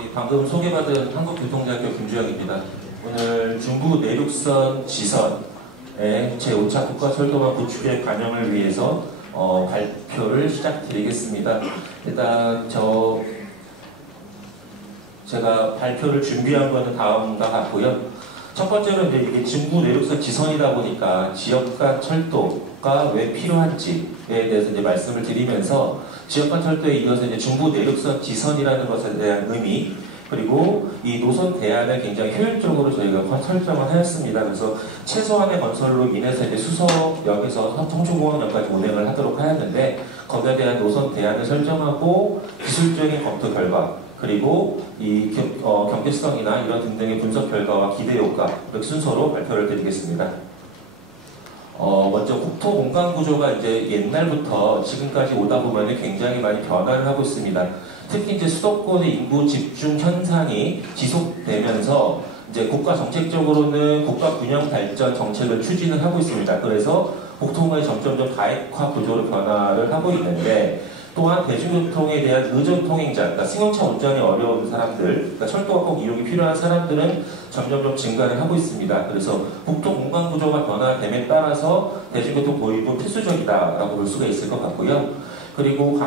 예, 방금 소개받은 한국교통대학교 김주영입니다. 오늘 중부 내륙선 지선의 제5차 국가철도망 구축의 관영을 위해서 발표를 시작드리겠습니다. 일단 제가 발표를 준비한 거는 다음과 같고요. 첫 번째로 이제 이게 중부 내륙선 지선이다 보니까 지역 간 철도가 왜 필요한지에 대해서 이제 말씀을 드리면서 지역 간 철도에 이어서 이제 중부 내륙선 지선이라는 것에 대한 의미, 그리고 이 노선 대안을 굉장히 효율적으로 저희가 설정을 하였습니다. 그래서 최소한의 건설로 인해서 이제 수서역에서 청주공항역까지 운행을 하도록 하였는데, 거기에 대한 노선 대안을 설정하고 기술적인 검토 결과, 그리고 이 경제성이나 이런 등등의 분석 결과와 기대 효과, 이렇게 순서로 발표를 드리겠습니다. 먼저 국토 공간 구조가 이제 옛날부터 지금까지 오다 보면 굉장히 많이 변화를 하고 있습니다. 특히 이제 수도권의 인구 집중 현상이 지속되면서 이제 국가 정책적으로는 국가 균형 발전 정책을 추진을 하고 있습니다. 그래서 국토공간이 점점점 다액화 구조로 변화를 하고 있는데, 또한 대중교통에 대한 의존 통행자, 그러니까 승용차 운전이 어려운 사람들, 그러니까 철도가 꼭 이용이 필요한 사람들은 점점점 증가를 하고 있습니다. 그래서 국토 공간 구조가 변화됨에 따라서 대중교통 도입은 필수적이다라고 볼 수가 있을 것 같고요. 그리고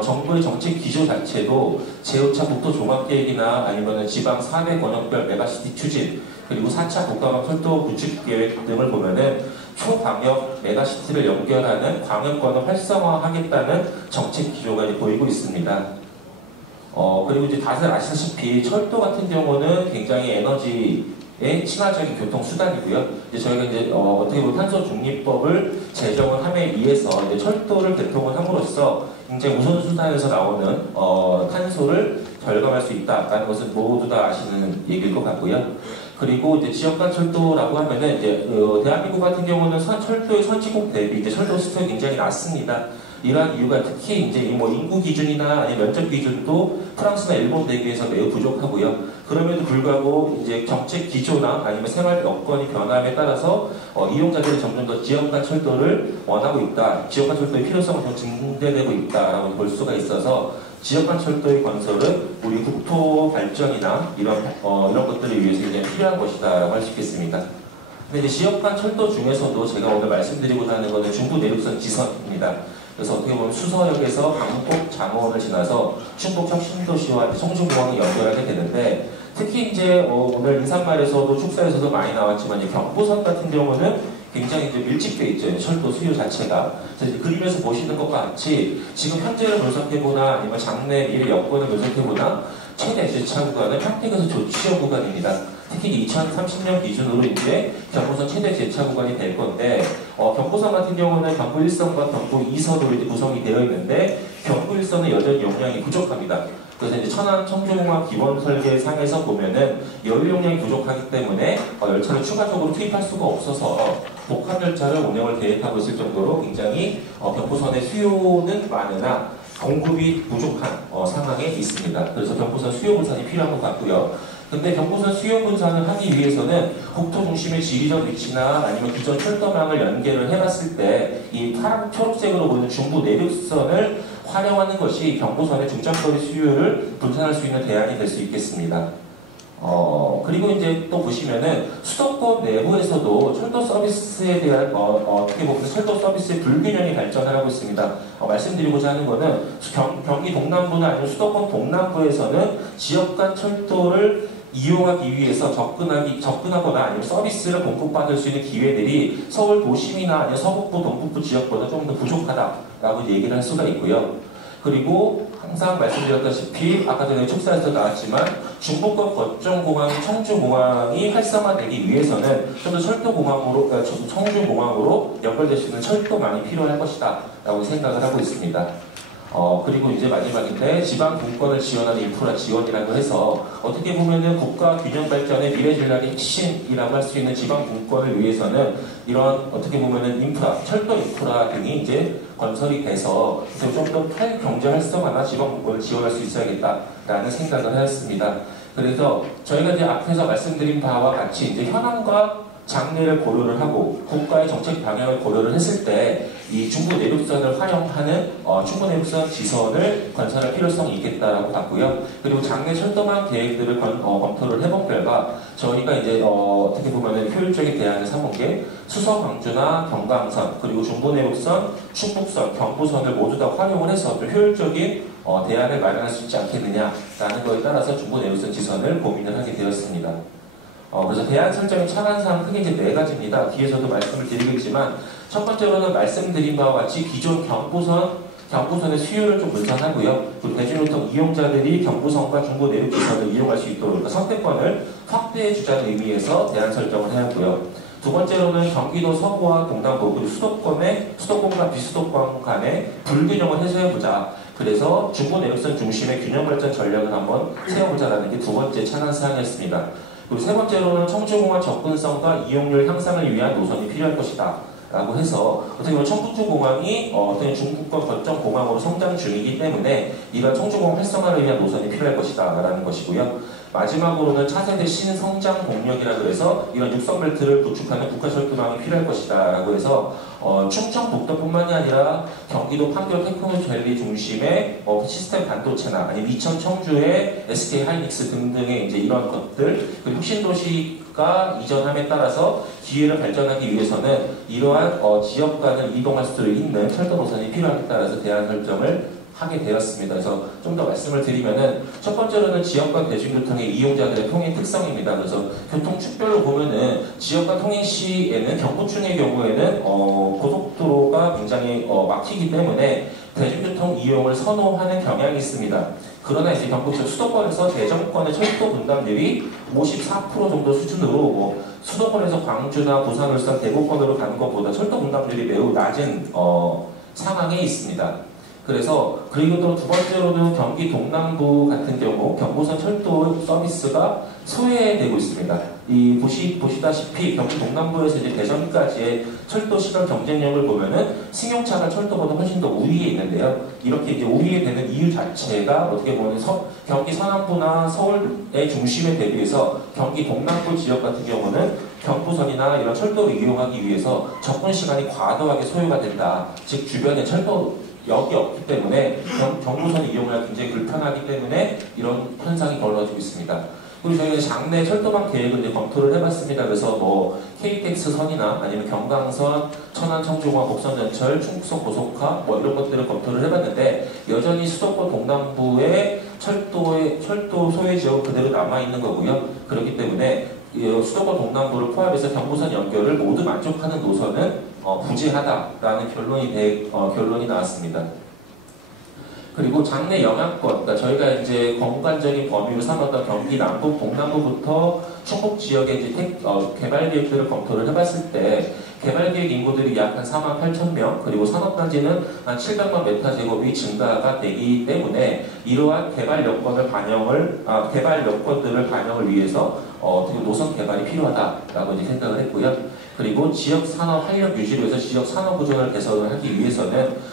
정부의 정책 기조 자체도 제5차 국토 종합계획이나 아니면 지방 4대 권역별 메가시티 추진, 그리고 4차 국가간 철도 구축 계획 등을 보면은 초광역 메가시티를 연결하는 광역권을 활성화하겠다는 정책 기조가 이제 보이고 있습니다. 그리고 이제 다들 아시다시피 철도 같은 경우는 굉장히 에너지에 친화적인 교통수단이고요. 이제 저희가 이제 어떻게 보면 탄소 중립법을 제정을 함에 의해서 이제 철도를 개통을 함으로써 굉장히 우선수단에서 나오는 탄소를 절감할 수 있다라는 것은 모두 다 아시는 얘기일 것 같고요. 그리고 이제 지역 간 철도라고 하면은 이제 대한민국 같은 경우는 철도의 선진국 대비 이제 철도 수준이 굉장히 낮습니다. 이러한 이유가 특히 이제 뭐 인구 기준이나 아니면 면적 기준도 프랑스나 일본 대비해서 매우 부족하고요. 그럼에도 불구하고 이제 정책 기조나 아니면 생활 여건이 변함에 따라서 이용자들이 점점 더 지역 간 철도를 원하고 있다. 지역 간 철도의 필요성이 더 증대되고 있다라고 볼 수가 있어서 지역 간 철도의 건설은 우리 국토 발전이나 이런 것들을 위해서 굉장히 필요한 것이다라고 할 수 있겠습니다. 근데 이제 지역 간 철도 중에서도 제가 오늘 말씀드리고자 하는 것은 중부 내륙선 지선입니다. 그래서 어떻게 보면 수서역에서 강북 장호원을 지나서 충북 혁신도시와 청주공항을 연결하게 되는데, 특히 이제 오늘 인사말에서도 축사에서도 많이 나왔지만 이제 경부선 같은 경우는 굉장히 이제 밀집되어 있죠. 철도 수요 자체가. 그래서 그림에서 보시는 것과 같이 지금 현재를 분석해보나 아니면 장래 미래 여건을 분석해보나 최대 주차 구간은 평택에서 조치역 구간입니다. 특히 2030년 기준으로 이제 경부선 최대 제차 구간이 될 건데, 경부선 같은 경우는 경부 1선과 경부 2선으로 이제 구성이 되어 있는데, 경부 1선은 여전히 용량이 부족합니다. 그래서 이제 천안 청주공항 기본 설계상에서 보면은 여유 용량이 부족하기 때문에 열차를 추가적으로 투입할 수가 없어서 복합 열차를 운영을 계획하고 있을 정도로 굉장히 경부선의 수요는 많으나 공급이 부족한 상황에 있습니다. 그래서 경부선 수요 분산이 필요한 것 같고요. 근데 경부선 수요 분산을 하기 위해서는 국토 중심의 지리적 위치나 아니면 기존 철도망을 연계를 해봤을 때 이 파란 초록색으로 보이는 중부 내륙선을 활용하는 것이 경부선의 중장거리 수요를 분산할 수 있는 대안이 될 수 있겠습니다. 그리고 이제 또 보시면은 수도권 내부에서도 철도 서비스에 대한 어떻게 보면 철도 서비스의 불균형이 발전을 하고 있습니다. 말씀드리고자 하는 거는 경기 동남부나 아니면 수도권 동남부에서는 지역 간 철도를 이용하기 위해서 접근하거나 아니면 서비스를 공급받을 수 있는 기회들이 서울 도심이나 아니면 서북부, 동북부 지역보다 조금 더 부족하다라고 얘기를 할 수가 있고요. 그리고 항상 말씀드렸다시피 아까 전에 축사에서 나왔지만 중부권 거점공항 청주공항이 활성화되기 위해서는 좀 더 청주공항으로 연결될 수 있는 철도망이 필요할 것이다 라고 생각을 하고 있습니다. 그리고 이제 마지막인데 지방 분권을 지원하는 인프라 지원이라고 해서 어떻게 보면은 국가 균형 발전의 미래 전략의 핵심이라고 할 수 있는 지방 분권을 위해서는 이런 어떻게 보면은 인프라, 철도 인프라 등이 이제 건설이 돼서 좀 더 탈경제 활성화나 지방 분권을 지원할 수 있어야겠다라는 생각을 하였습니다. 그래서 저희가 이제 앞에서 말씀드린 바와 같이 이제 현황과 장래를 고려를 하고 국가의 정책 방향을 고려를 했을 때 이 중부 내륙선을 활용하는 중부 내륙선 지선을 건설할 필요성이 있겠다라고 봤고요. 그리고 장래 철도망 계획들을 검토를 해본 결과 저희가 이제 어떻게 보면은 효율적인 대안을 삼은 게 수서 광주나 경강선 그리고 중부 내륙선, 충북선, 경부선을 모두 다 활용을 해서 좀 효율적인 대안을 마련할 수 있지 않겠느냐라는 거에 따라서 중부 내륙선 지선을 고민을 하게 되었습니다. 그래서 대안 설정의 차관사항 크게 이제 4가지입니다. 뒤에서도 말씀을 드리겠지만 첫 번째로는 말씀드린 바와 같이 기존 경부선의 수요를 좀 분산하고요. 그리고 대중교통 이용자들이 경부선과 중부 내륙 지선을 이용할 수 있도록 그러니까 선택권을 확대해 주자는 의미에서 대안 설정을 하였고요. 두 번째로는 경기도 서부와 동남부 그리고 수도권과 비수도권 간의 불균형을 해소해보자. 그래서 중부 내륙선 중심의 균형 발전 전략을 한번 세워보자라는 게 두 번째 차관사항이었습니다. 그리고 세 번째로는 청주공항 접근성과 이용률 향상을 위한 노선이 필요할 것이다. 라고 해서 어떻게 보면 청주공항이 어떤 중국권 거점 공항으로 성장 중이기 때문에 이런 청주공항 활성화를 위한 노선이 필요할 것이다. 라는 것이고요. 마지막으로는 차세대 신성장 동력이라고 해서 이런 육성벨트를 구축하는 국가철도망이 필요할 것이다. 라고 해서 충청북도뿐만이 아니라 경기도 판교 테크노밸리 중심의 시스템 반도체나 아니면 이천 청주의 SK 하이닉스 등등의 이제 이런 것들 그리고 혁신도시가 이전함에 따라서 기회를 발전하기 위해서는 이러한 지역 간을 이동할 수 있는 철도 노선이 필요하게 따라서 대안 설정을 하게 되었습니다. 그래서 좀 더 말씀을 드리면은 첫 번째로는 지역간 대중교통의 이용자들의 통행 특성입니다. 그래서 교통축별로 보면은 지역간 통행 시에는 경부층의 경우에는 고속도로가 굉장히 막히기 때문에 대중교통 이용을 선호하는 경향이 있습니다. 그러나 이제 경부층 수도권에서 대전권의 철도 분담률이 54% 정도 수준으로 수도권에서 광주나 부산, 울산, 대구권으로 가는 것보다 철도 분담률이 매우 낮은 상황에 있습니다. 그리고 또 두 번째로는 경기 동남부 같은 경우 경부선 철도 서비스가 소외되고 있습니다. 보시다시피 경기 동남부에서 이제 대전까지의 철도 시간 경쟁력을 보면은 승용차가 철도보다 훨씬 더 우위에 있는데요. 이렇게 이제 우위에 되는 이유 자체가 어떻게 보면 경기 서남부나 서울의 중심에 대비해서 경기 동남부 지역 같은 경우는 경부선이나 이런 철도를 이용하기 위해서 접근 시간이 과도하게 소요가 된다. 즉 주변에 역이 없기 때문에 경부선을 이용하기 굉장히 불편하기 때문에 이런 현상이 벌어지고 있습니다. 그리고 저희가 장내 철도망 계획을 이제 검토를 해봤습니다. 그래서 KTX 선이나 아니면 경강선, 천안 청주공항 목선전철, 충북선 고속화 이런 것들을 검토를 해봤는데 여전히 수도권 동남부의 철도 소외 지역은 그대로 남아있는 거고요. 그렇기 때문에 수도권 동남부를 포함해서 경부선 연결을 모두 만족하는 노선은 부재하다라는 결론이 나왔습니다. 그리고 장내 영향권, 그러니까 저희가 이제 공간적인 범위로 삼았던 경기 남부, 동남부부터 충북 지역의 이제 개발 계획들을 검토를 해봤을 때 개발 계획 인구들이 약 한 48,000명, 그리고 산업단지는 한 700만 메타제곱이 증가가 되기 때문에 이러한 개발 여건들을 반영을 위해서 어떻게 노선 개발이 필요하다라고 이제 생각을 했고요. 그리고 지역 산업 활력 유지를 위해서 지역 산업 구조를 개선을 하기 위해서는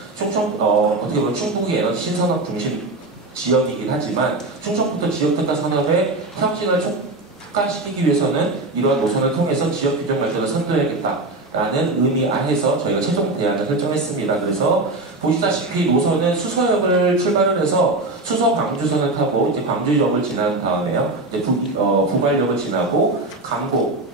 어떻게 보면 충북이 에너지 신산업 중심 지역이긴 하지만 충청부터 지역 특화 산업의 혁신을 촉진시키기 위해서는 이러한 노선을 통해서 지역 규정 발전을 선도해야겠다라는 의미 하에서 저희가 최종 대안을 설정했습니다. 그래서 보시다시피 노선은 수서역을 출발을 해서 수서 광주선을 타고 이제 광주역을 지난 다음에요. 이제 부발역을 지나고 강곡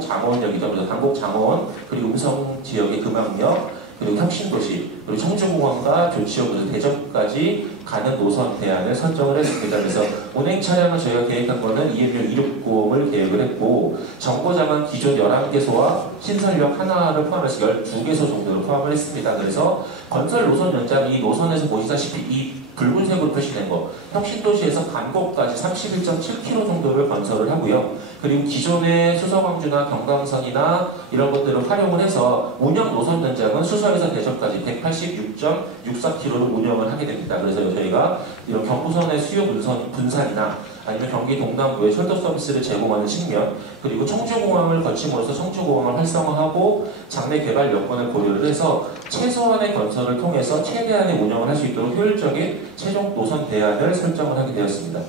장원역이죠. 그래서 강곡 장원 그리고 음성 지역의 금왕역 그리고 혁신도시 그리고 청주공항과 조치역으로 대전까지 가는 노선 대안을 설정을 했습니다. 그래서 운행 차량을 저희가 계획한 거는 EMU 260을 계획을 했고 정거장은 기존 11개소와 신설역 하나를 포함해서 12개소 정도를 포함을 했습니다. 그래서 건설 노선 연장이 노선에서 보시다시피 이 붉은색으로 표시된 거 혁신도시에서 간곡까지 31.7km 정도를 건설을 하고요. 그리고 기존의 수서광주나 경강선이나 이런 것들을 활용을 해서 운영 노선 연장은 수서에서 대전까지 186.64km를 운영을 하게 됩니다. 그래서 저희가 이런 경부선의 수요 분산이나 아니면 경기 동남부의 철도 서비스를 제공하는 측면 그리고 청주공항을 거침으로써 청주공항을 활성화하고 장내 개발 여건을 고려를 해서 최소한의 건설을 통해서 최대한의 운영을 할 수 있도록 효율적인 최종 노선 대안을 설정을 하게 되었습니다.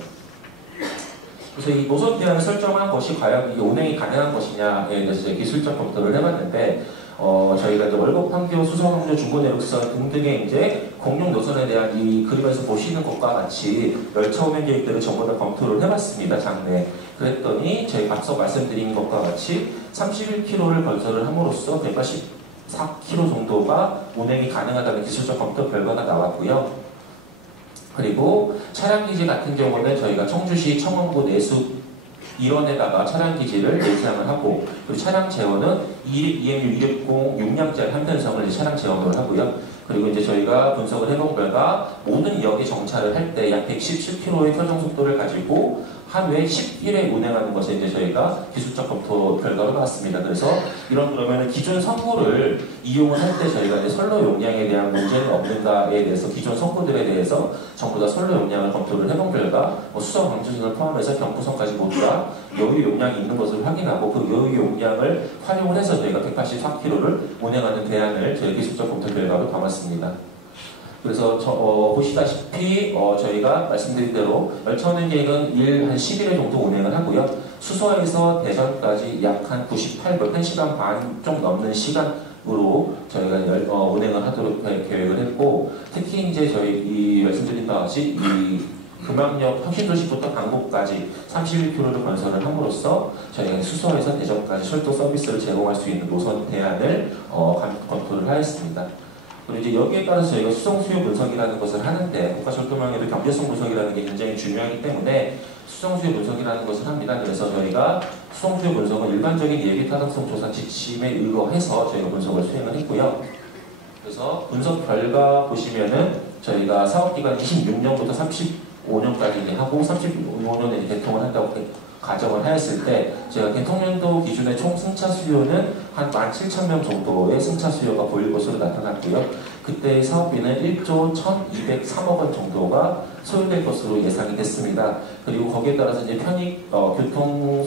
그래서 이 노선 대안을 설정한 것이 과연 이게 운행이 가능한 것이냐에 대해서 기술적 검토를 해봤는데, 저희가 이제 월곡, 판교, 수성, 항저, 중부 내륙선 등등의 이제 공용 노선에 대한 이 그림에서 보시는 것과 같이 열차 운행 계획들을 전부 다 검토를 해봤습니다, 장내. 그랬더니 저희가 앞서 말씀드린 것과 같이 31km를 건설을 함으로써 184km 정도가 운행이 가능하다는 기술적 검토 결과가 나왔고요. 그리고 차량기지 같은 경우는 저희가 청주시 청원구 내수 일원에다가 차량기지를 예상을 하고, 그리고 차량 제어는 EMU 260 6량짜리 한 편성을 이제 차량 제어를 하고요. 그리고 이제 저희가 분석을 해본 결과 모든 역에 정차를 할 때 약 117km의 표정 속도를 가지고 한 회 10일에 운행하는 것에 이제 저희가 기술적 검토 결과로 나왔습니다. 그래서 이런 그러면은 기존 선구를 이용을 할 때 저희가 이제 선로 용량에 대한 문제는 없는가에 대해서 기존 선구들에 대해서 전부 다 선로 용량을 검토를 해본 결과 수성 광주선을 포함해서 경부선까지 모두 다 여유 용량이 있는 것을 확인하고, 그 여유 용량을 활용을 해서 저희가 184km를 운행하는 대안을 저희 기술적 검토 결과로 담았습니다. 그래서 보시다시피 저희가 말씀드린 대로 열차 운행 계획은 한 11회 정도 운행을 하고요. 수서에서 대전까지 약 한 98분, 1시간 반 좀 넘는 시간으로 저희가 운행을 하도록 계획을 했고, 특히 이제 저희 말씀드린 바와 같이 이 금왕역 혁신도시부터 강북까지 31km를 건설을 함으로써 저희가 수서에서 대전까지 철도 서비스를 제공할 수 있는 노선 대안을 검토를 하였습니다. 그리고 이제 여기에 따라서 저희가 수송 수요 분석이라는 것을 하는데, 국가철도망에도 경제성 분석이라는 게 굉장히 중요하기 때문에 수송 수요 분석이라는 것을 합니다. 그래서 저희가 수송 수요 분석은 일반적인 예비 타당성 조사 지침에 의거해서 저희가 분석을 수행을 했고요. 그래서 분석 결과 보시면은 저희가 사업기간 26년부터 35년까지 하고 35년에 개통을 한다고 가정을 하였을 때, 제가 개통연도 기준의 총 승차 수요는 한 17,000명 정도의 승차 수요가 보일 것으로 나타났고요. 그때 사업비는 1조 1,203억 원 정도가 소요될 것으로 예상이 됐습니다. 그리고 거기에 따라서 이제 교통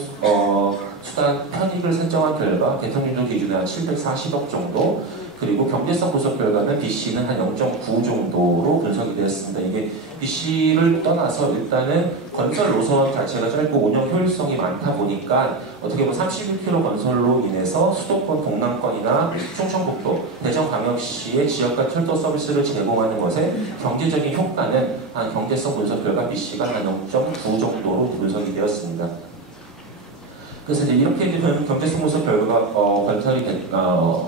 수단 편익을 설정한 결과 개통연도 기준에 한 740억 정도, 그리고 경제성 분석 결과는 BC는 한 0.9 정도로 분석이 되었습니다. 이게 BC를 떠나서 일단은 건설 노선 자체가 짧고 운영 효율성이 많다 보니까 어떻게 보면 31km 건설로 인해서 수도권 동남권이나 충청북도, 대전광역시의 지역간 철도 서비스를 제공하는 것에 경제적인 효과는 한 경제성 분석 결과 BC가 한 0.9 정도로 분석이 되었습니다. 그래서 이제 이렇게 되면 경제성 분석 결과가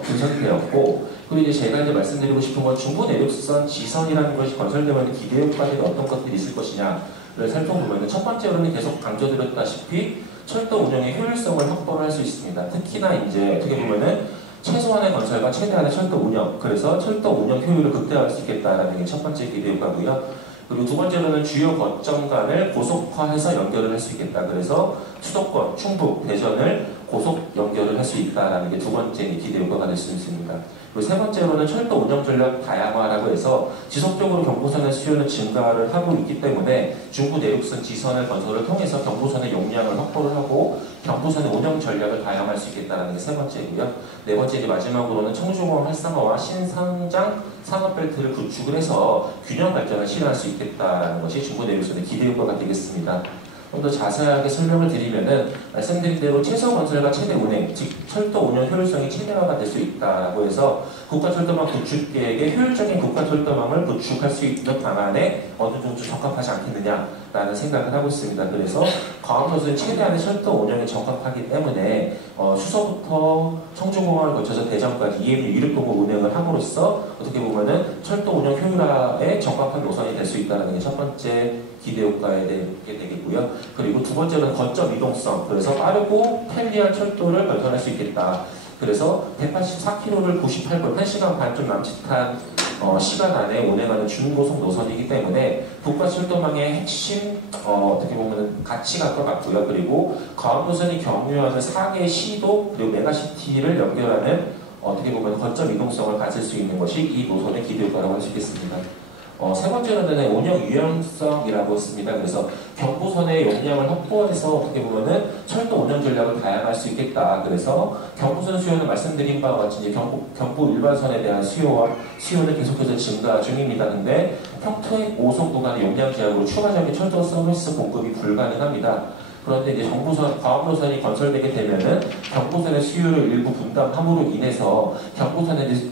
분석이 되었고, 그리고 이제 제가 이제 말씀드리고 싶은 건 중부 내륙선 지선이라는 것이 건설되면 기대 효과들이 어떤 것들이 있을 것이냐를 살펴보면, 첫 번째로는 계속 강조드렸다시피 철도 운영의 효율성을 확보를 할 수 있습니다. 특히나 이제 어떻게 보면은 최소한의 건설과 최대한의 철도 운영, 그래서 철도 운영 효율을 극대화할 수 있겠다라는 게 첫 번째 기대 효과고요. 그리고 두 번째로는 주요 거점 간을 고속화해서 연결을 할 수 있겠다. 그래서 수도권, 충북, 대전을 고속 연결을 할 수 있다라는 게 두 번째 기대 효과가 될 수 있습니다. 그리고 세 번째로는 철도 운영 전략 다양화라고 해서 지속적으로 경부선의 수요는 증가를 하고 있기 때문에 중부 내륙선 지선을 건설을 통해서 경부선의 용량을 확보를 하고 경부선의 운영 전략을 다양화할 수 있겠다는 게 세 번째이고요. 네 번째 이제 마지막으로는 청주공항 활성화와 신상장 산업벨트를 구축을 해서 균형 발전을 실현할 수 있겠다는 것이 중부 내륙선의 기대 효과가 되겠습니다. 좀 더 자세하게 설명을 드리면은 말씀드린 대로 최소 건설과 최대 운행, 즉 철도 운영 효율성이 최대화가 될 수 있다라고 해서 국가철도망 구축 계획에 효율적인 국가철도망을 구축할 수 있는 방안에 어느 정도 적합하지 않겠느냐라는 생각을 하고 있습니다. 그래서 광화문선은 최대한의 철도 운영에 적합하기 때문에 수서부터 청주공항을 거쳐서 대전까지 EMU 260 운행을 함으로써 어떻게 보면은 철도 운영 효율화에 적합한 노선이 될 수 있다는 게 첫 번째 기대 효과에 되겠고요. 그리고 두 번째는 거점 이동성, 그래서 빠르고 편리한 철도를 건설할 수 있겠다. 그래서 184km를 98분, 1시간 반 좀 남짓한 시간 안에 운행하는 중고속 노선이기 때문에 국가철도망의 핵심 어떻게 보면 가치가 것 같고요. 그리고 광화문선이 경유하는 4개 시도 그리고 메가시티를 연결하는 어떻게 보면 거점 이동성을 가질 수 있는 것이 이 노선의 기대 효과라고 할 수 있겠습니다. 세 번째로는 운영 유연성이라고 했습니다. 그래서 경부선의 용량을 확보해서 어떻게 보면은 철도 운영 전략을 다양할 수 있겠다. 그래서 경부선 수요는 말씀드린 바와 같이 이제 경부 일반선에 대한 수요는 계속해서 증가 중입니다. 근데 평택 5속 구간의 용량 제약으로 추가적인 철도 서비스 공급이 불가능합니다. 그런데 이제 정부선, 과학노선이 건설되게 되면은 경부선의 수요를 일부 분담함으로 인해서 경부선의 이제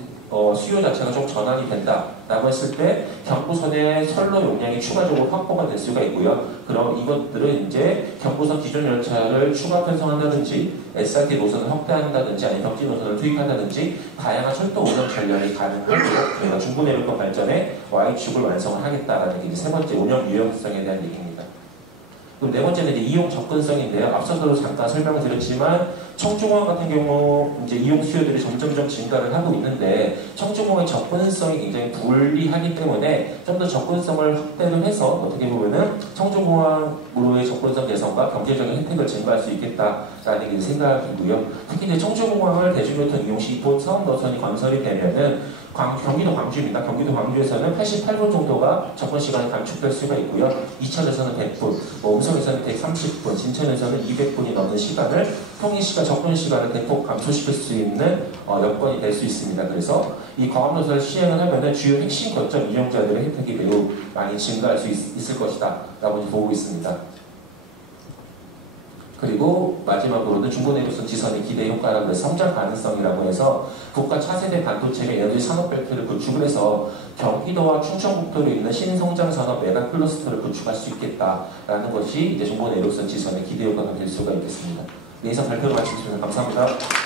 수요 자체가 좀 전환이 된다라고 했을 때 경부선의 선로 용량이 추가적으로 확보가 될 수가 있고요. 그럼 이것들은 이제 경부선 기존 열차를 추가 편성한다든지 SRT 노선을 확대한다든지 아니면 벽지 노선을 투입한다든지 다양한 철도 운영 전략이 가능하고 저희가 중부내륙권 발전의 Y축을 완성을 하겠다라는 게 이제 세 번째 운영 유연성에 대한 얘기입니다. 그럼 네 번째는 이제 이용 접근성인데요. 앞서서도 잠깐 설명을 드렸지만 청주공항 같은 경우 이제 이용 수요들이 점점점 증가를 하고 있는데 청주공항의 접근성이 굉장히 불리하기 때문에 좀 더 접근성을 확대를 해서 어떻게 보면은 청주공항으로의 접근성 개선과 경제적인 혜택을 증가할 수 있겠다라는 게 생각이고요. 특히 이제 청주공항을 대중교통 이용 시 본 사업 노선이 건설이 되면은 경기도 광주입니다. 경기도 광주에서는 88분 정도가 접근 시간이 단축될 수가 있고요. 이천에서는 100분, 음성에서는 130분, 진천에서는 200분이 넘는 시간을 통행시간, 접근 시간을 대폭 감소시킬 수 있는 여건이 될 수 있습니다. 그래서 이 광합노선을 시행을 하면 주요 핵심 거점 이용자들의 혜택이 매우 많이 증가할 수 있을 것이다 라고 보고 있습니다. 그리고 마지막으로는 중부내륙선 지선의 기대 효과라고 해서 성장 가능성이라고 해서 국가 차세대 반도체 및 에너지 산업벨트를 구축을 해서 경기도와 충청북도로 있는 신성장 산업 메가 클러스터를 구축할 수 있겠다라는 것이 이제 중부내륙선 지선의 기대 효과가 될 수가 있겠습니다. 네, 이상 발표를 마치겠습니다. 감사합니다.